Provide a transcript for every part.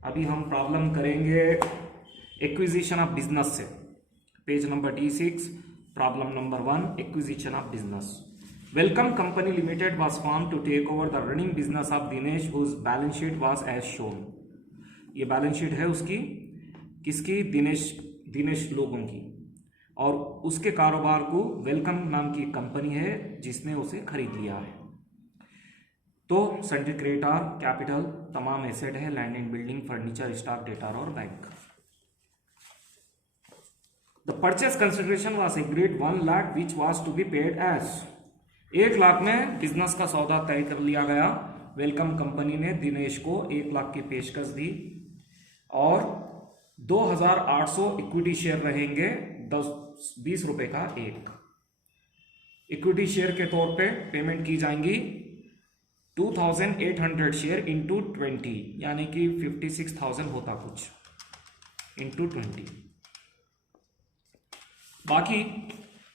अभी हम प्रॉब्लम करेंगे एक्विजिशन ऑफ बिजनेस से। Page number D6, problem number 1, acquisition of business. Welcome company limited was form to take over the running business of Dinesh whose balance sheet was as shown. ये balance sheet है उसकी, किसकी? दिनेश लोगों की। और उसके कारोबार को वेलकम नाम की कंपनी है जिसने उसे खरीद लिया है। तो सन्ड्री क्रेडिटर, कैपिटल, तमाम एसेट है, land and building, furniture, stock, debtor और bank. The purchase consideration was agreed 1 lakh which was to be paid as. 1 lakh में बिजनेस का सौदा तय कर लिया गया। वेलकम कंपनी ने दिनेश को 1 लाख की पेशकश दी और 2800 इक्विटी शेयर रहेंगे, 20 रुपए का एक। इक्विटी शेयर के तौर पे पेमेंट की जाएंगी 2800 शेयर इंटू 20, यानी कि 56,000 होता कुछ, इंटू 20। बाकी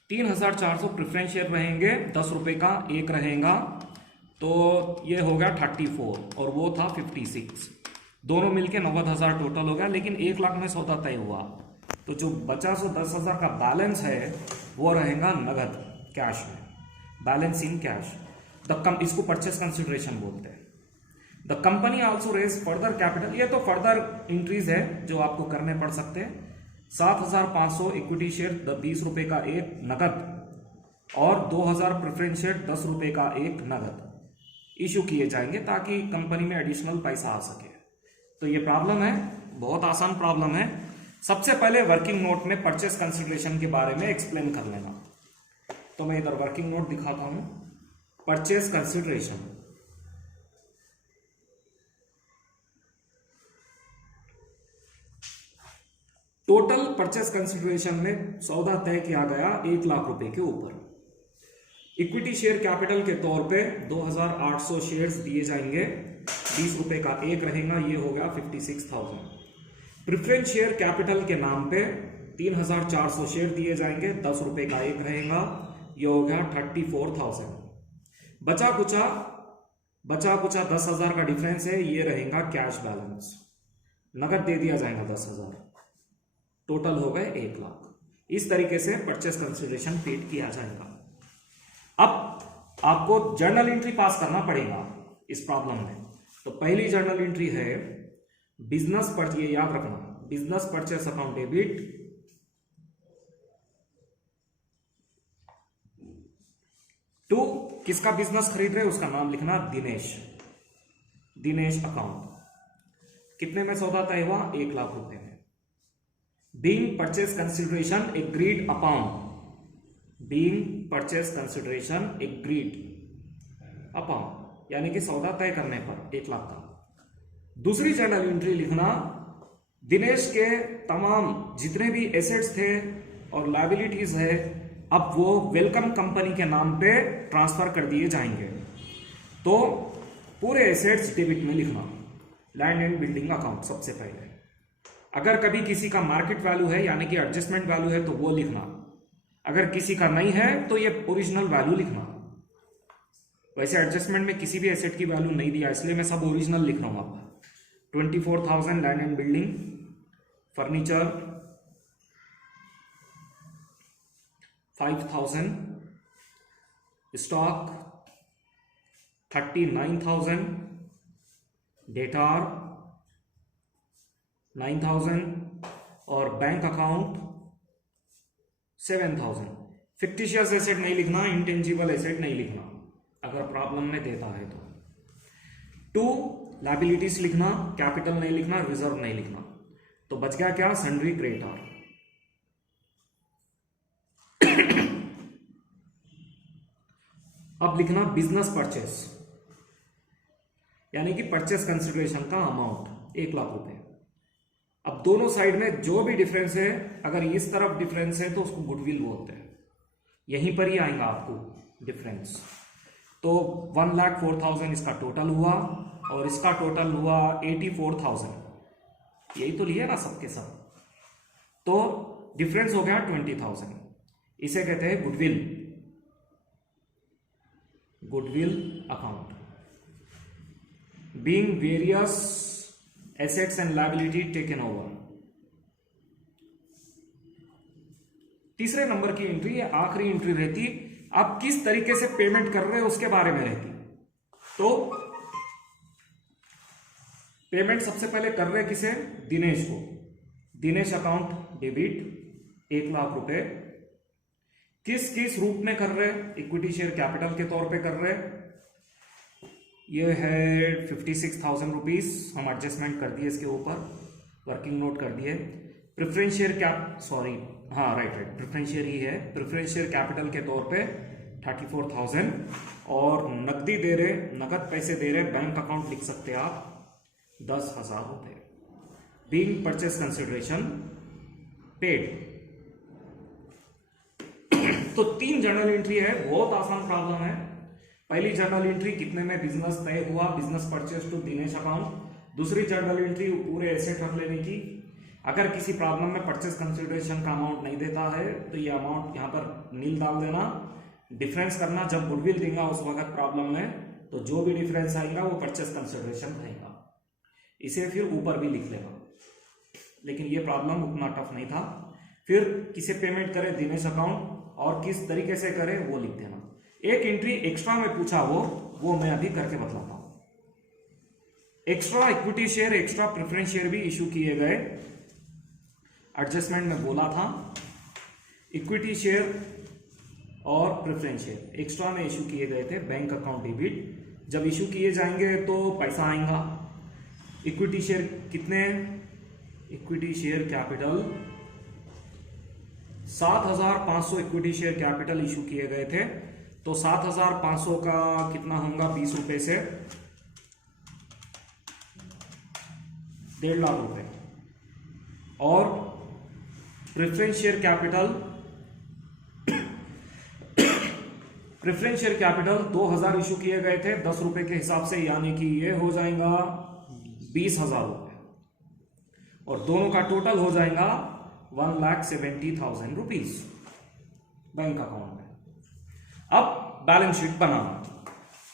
3,400 प्रेफरेंस शेयर रहेंगे, 10 रुपए का एक रहेगा, तो ये हो गया 34 और वो था 56। दोनों मिलके 90,000 टोटल हो गया। लेकिन 1 लाख में सौदा तय हुआ, तो जो बचा सो 10,000 का बैलेंस है वो रहेगा नगद, कैश में, बैलेंस इन कैश। इसको परचेस कंसिडरेशन बोलते हैं। The company also raise further capital. ये तो फर्दर इंट्रीज है जो आपको करने पड़ सकते हैं। 7,500 इक्विटी शेयर 20 रुपए का एक नगद और 2,000 प्रेफरेंस शेयर 10 रुपए का एक नगद इशू किए जाएंगे ताकि कंपनी में एडिशनल पैसा आ सके। तो ये प्रॉब्लम है, बहुत आसान प्रॉब्लम है। सबसे पहले वर्किंग नोट में परचेस कंसिडरेशन के बारे में एक्सप्लेन कर लेना। तो मैं इधर वर्किंग नोट दिखाता हूं। Purchase consideration, total purchase consideration में सौदा तय किया गया 1 लाख रुपए के ऊपर। इक्विटी शेयर कैपिटल के तौर पे 2,800 शेयर्स दिए जाएंगे, 20 रुपए का एक रहेगा, ये हो गया 56,000। प्रेफरेंस शेयर कैपिटल के नाम पे 3,400 शेयर दिए जाएंगे, 10 रुपए का एक रहेगा, ये हो गया 34,000। बचा कुचा 10,000 का डिफरेंस है, ये रहेगा कैश बैलेंस, नगद दे दिया जाएगा 10,000, टोटल हो गए 1 लाख। इस तरीके से परचेस कंसिडरेशन पेड किया जाएगा। अब आपको जर्नल एंट्री पास करना पड़ेगा इस प्रॉब्लम में। तो पहली जर्नल एंट्री है बिजनेस परचेस, ये याद रखना, business purchase account debit to, किसका बिजनेस खरीद रहे हैं उसका नाम लिखना, दिनेश अकाउंट। कितने में सौदा तय हुआ? 1 लाख रुपए में। Being purchase consideration agreed upon, being purchase consideration agreed upon, यानी कि सौदा तय करने पर 1 लाख का। दूसरी जर्नल एंट्री लिखना, दिनेश के तमाम जितने भी एसेट्स थे और लायबिलिटीज है, अब वो वेलकम कंपनी के नाम पे ट्रांसफर कर दिए जाएंगे। तो पूरे एसेट्स डेबिट में लिखना। लैंड एंड बिल्डिंग अकाउंट सबसे पहले, अगर कभी किसी का मार्केट वैल्यू है यानी कि एडजस्टमेंट वैल्यू है तो वो लिखना, अगर किसी का नहीं है तो ये ओरिजिनल वैल्यू लिखना। वैसे एडजस्टमेंट में किसी भी एसेट की वैल्यू नहीं दिया, इसलिए मैं सब ओरिजिनल लिख रहा हूं। आप 24,000 land and building, furniture 5,000, stock 39,000, डेटार 9,000 और बैंक अकाउंट 7,000। फिक्टिशियस एसेट नहीं लिखना, इंटेंजिबल एसेट नहीं लिखना अगर प्रॉब्लम में देता है तो। 2 लायबिलिटीज लिखना, कैपिटल नहीं लिखना, रिजर्व नहीं लिखना। तो बच गया क्या? Sundry creditor. अब लिखना बिजनेस परचेस, यानी कि परचेस कंसिडरेशन का अमाउंट 1 लाख रुपए। अब दोनों साइड में जो भी डिफरेंस है, अगर इस तरफ डिफरेंस है तो उसको गुडविल बोलते हैं, यहीं पर ही आएगा आपको डिफरेंस। तो 1,04,000 इसका टोटल हुआ और इसका टोटल हुआ 84,000, यही तो लिया ना सबके सब। तो डिफरेंस हो गया 20,000, इसे कहते हैं goodwill account. Being various assets and liability taken over. तीसरे नंबर की एंट्री, आखिरी एंट्री रहती, आप किस तरीके से पेमेंट कर रहे हैं उसके बारे में रहती। तो पेमेंट सबसे पहले कर रहे किसे, दिनेश को। दिनेश अकाउंट डेबिट 1,00,000 रुपए। किस किस रूप में कर रहे, इक्विटी शेयर कैपिटल के तौर पे कर रहे। ये है 56,000 रुपीज, हम एडजस्टमेंट कर दिए इसके ऊपर, वर्किंग नोट कर दिए। प्रेफरेंस शेयर प्रेफरेंस शेयर ही है। प्रेफरेंस शेयर कैपिटल के तौर पे 34,000 और नकदी दे रहे, नगद पैसे दे रहे, बैंक अकाउंट लिख सकते हैं आप 10,000 रुपए। Being purchase consideration paid. तो 3 जर्नल एंट्री है, बहुत आसान प्रॉब्लम है। पहली जर्नल एंट्री कितने में बिजनेस तय हुआ, business purchase to Dinesh account. दूसरी जर्नल एंट्री पूरे एसेट रख लेने की। अगर किसी प्रॉब्लम में परचेस कंसिडरेशन का अमाउंट नहीं देता है तो ये अमाउंट यहां पर नील डाल देना। डिफरेंस करना, जब गुडविल देगा उस वक्त प्रॉब्लम में, तो जो भी डिफरेंस आएगा वो परचेस कंसिडरेशन रहेगा। इसे फिर ऊपर भी लिख लेना, लेकिन ये प्रॉब्लम उतना टफ नहीं था। फिर किसे पेमेंट करे, दिनेश अकाउंट, और किस तरीके से करे वो लिख देना। एक एंट्री एक्स्ट्रा में पूछा वो मैं अभी करके बतलाता हूं। Extra equity share, extra preference share भी इश्यू किए गए। एडजस्टमेंट में बोला था इक्विटी शेयर और प्रेफरेंस शेयर एक्स्ट्रा में इश्यू किए गए थे, बैंक अकाउंट डेबिट। जब इश्यू किए जाएंगे तो पैसा आएगा। इक्विटी शेयर कितने, equity share capital 7,500 equity share capital issue किए गए थे। तो 7,500 का कितना होगा, 20 रुपए से 1.5 लाख रुपए। और preference share capital, preference share capital 2,000 issue किए गए थे 10 रुपए के हिसाब से, यानी कि ये हो जाएगा 20,000 रुपए। और दोनों का टोटल हो जाएगा 1,70,000 रुपीज बैंक अकाउंट में। अब बैलेंस शीट बनाना।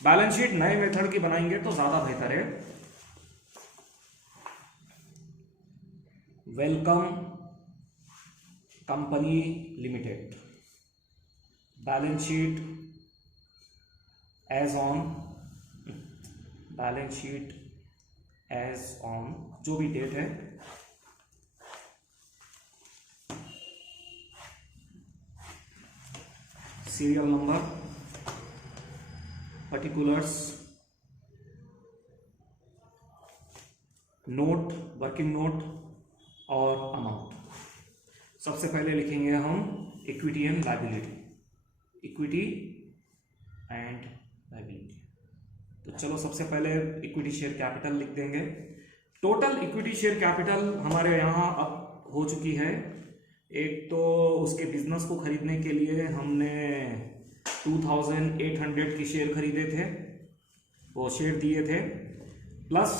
बैलेंस शीट नए मेथड की बनाएंगे तो ज्यादा बेहतर है। Welcome company limited, balance sheet as on, balance sheet as on, जो भी डेट है, serial number, particulars, note, working note और अमाउंट। सबसे पहले लिखेंगे हम equity and liability, equity and liability. तो चलो सबसे पहले इक्विटी शेयर कैपिटल लिख देंगे। टोटल इक्विटी शेयर कैपिटल हमारे यहाँ अब हो चुकी है। एक तो उसके बिजनेस को खरीदने के लिए हमने 2,800 की शेयर खरीदे थे, वो शेयर दिए थे, प्लस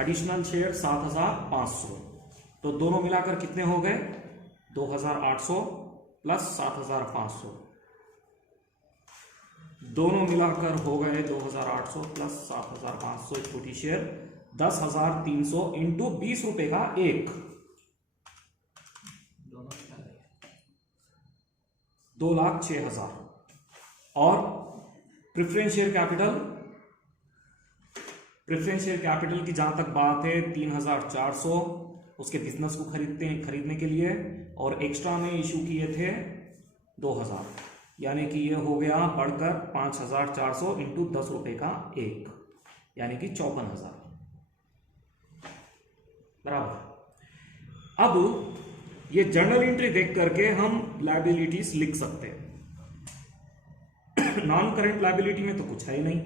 एडिशनल शेयर 7,500। तो दोनों मिलाकर कितने हो गए, 2,800 प्लस 7,500। दोनों मिलाकर हो गए 2,800 प्लस 7,500 इक्विटी शेयर, 10,300 इंटू 20 रुपए का एक, 2,06,000। और preference share capital, preference share capital की जहां तक बात है 3,400 उसके बिजनेस को खरीदने के लिए, और एक्स्ट्रा में इश्यू किए थे 2,000, यानी कि ये हो गया बढ़कर 5,400 इंटू 10 रुपए का एक, यानी कि 54,000 बराबर। अब ये जर्नल एंट्री देख करके हम लायबिलिटीज लिख सकते हैं। नॉन करेंट लायबिलिटी में तो कुछ है ही नहीं,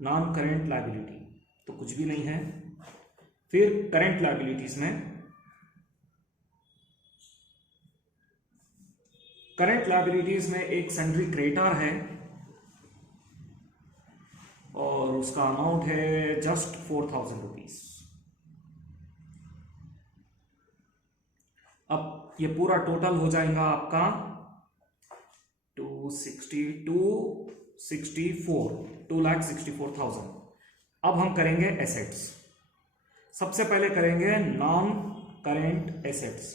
नॉन करेंट लायबिलिटी तो कुछ भी नहीं है। फिर करेंट लायबिलिटीज में, करेंट लायबिलिटीज में एक सन्ड्री क्रेडिटर है और उसका अमाउंट है जस्ट 4,000 रुपीज। अब ये पूरा टोटल हो जाएगा आपका 2,64,000। अब हम करेंगे एसेट्स। सबसे पहले करेंगे नॉन करेंट एसेट्स,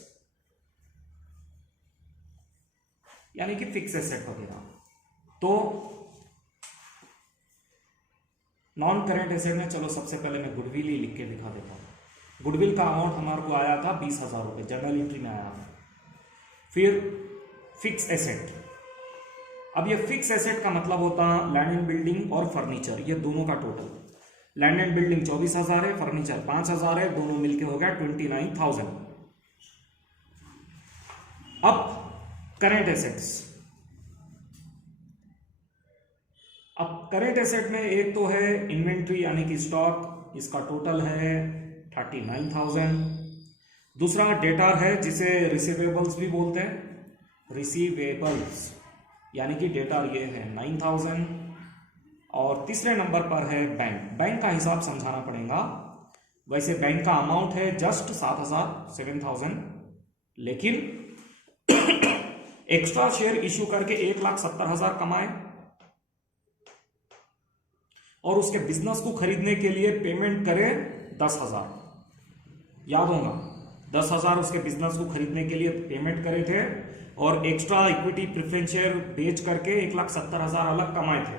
यानी कि फिक्स एसेट वगैरह। तो नॉन करेंट एसेट में चलो सबसे पहले मैं गुडविल ही लिख के दिखा देता हूं। गुडविल का अमाउंट हमारे को आया था 20,000 रुपये, जनरल एंट्री में आया था। फिर फिक्स एसेट, अब ये फिक्स एसेट का मतलब होता है लैंड एंड बिल्डिंग और फर्नीचर, ये दोनों का टोटल। लैंड एंड बिल्डिंग 24,000 है, फर्नीचर 5,000 है, दोनों मिलके हो गया 29,000। अब करेंट एसेट्स, अब करेंट एसेट में एक तो है इन्वेंट्री यानी कि स्टॉक, इसका टोटल है 39,000। दूसरा डेटार है जिसे रिसीवेबल्स भी बोलते हैं, रिसीवेबल्स यानी कि डेटार ये है 9,000। और तीसरे नंबर पर है बैंक। बैंक का हिसाब समझाना पड़ेगा। वैसे बैंक का अमाउंट है जस्ट 7,000 लेकिन एक्स्ट्रा शेयर इश्यू करके 1,70,000 कमाए और उसके बिजनेस को खरीदने के लिए पेमेंट करे 10,000, याद होगा 10,000 उसके बिजनेस को खरीदने के लिए पेमेंट करे थे और एक्स्ट्रा इक्विटी प्रेफरेंस शेयर बेच करके 1,70,000 अलग कमाए थे।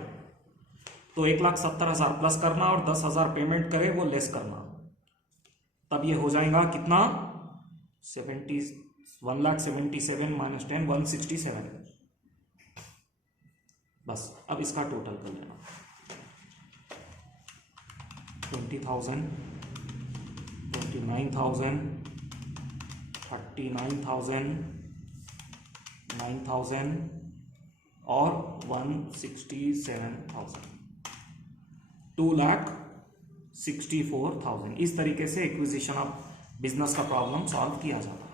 तो 1,70,000 प्लस करना और 10,000 पेमेंट करे वो लेस करना, तब ये हो जाएगा कितना 1,77,000 माइनस 10 167। बस अब इसका टोटल कर लेना 20,000, 29,000, 39,000, 9,000 और 167,000, 2,64,000। इस तरीके से एक्विजिशन ऑफ बिजनेस का प्रॉब्लम सॉल्व किया जाता है।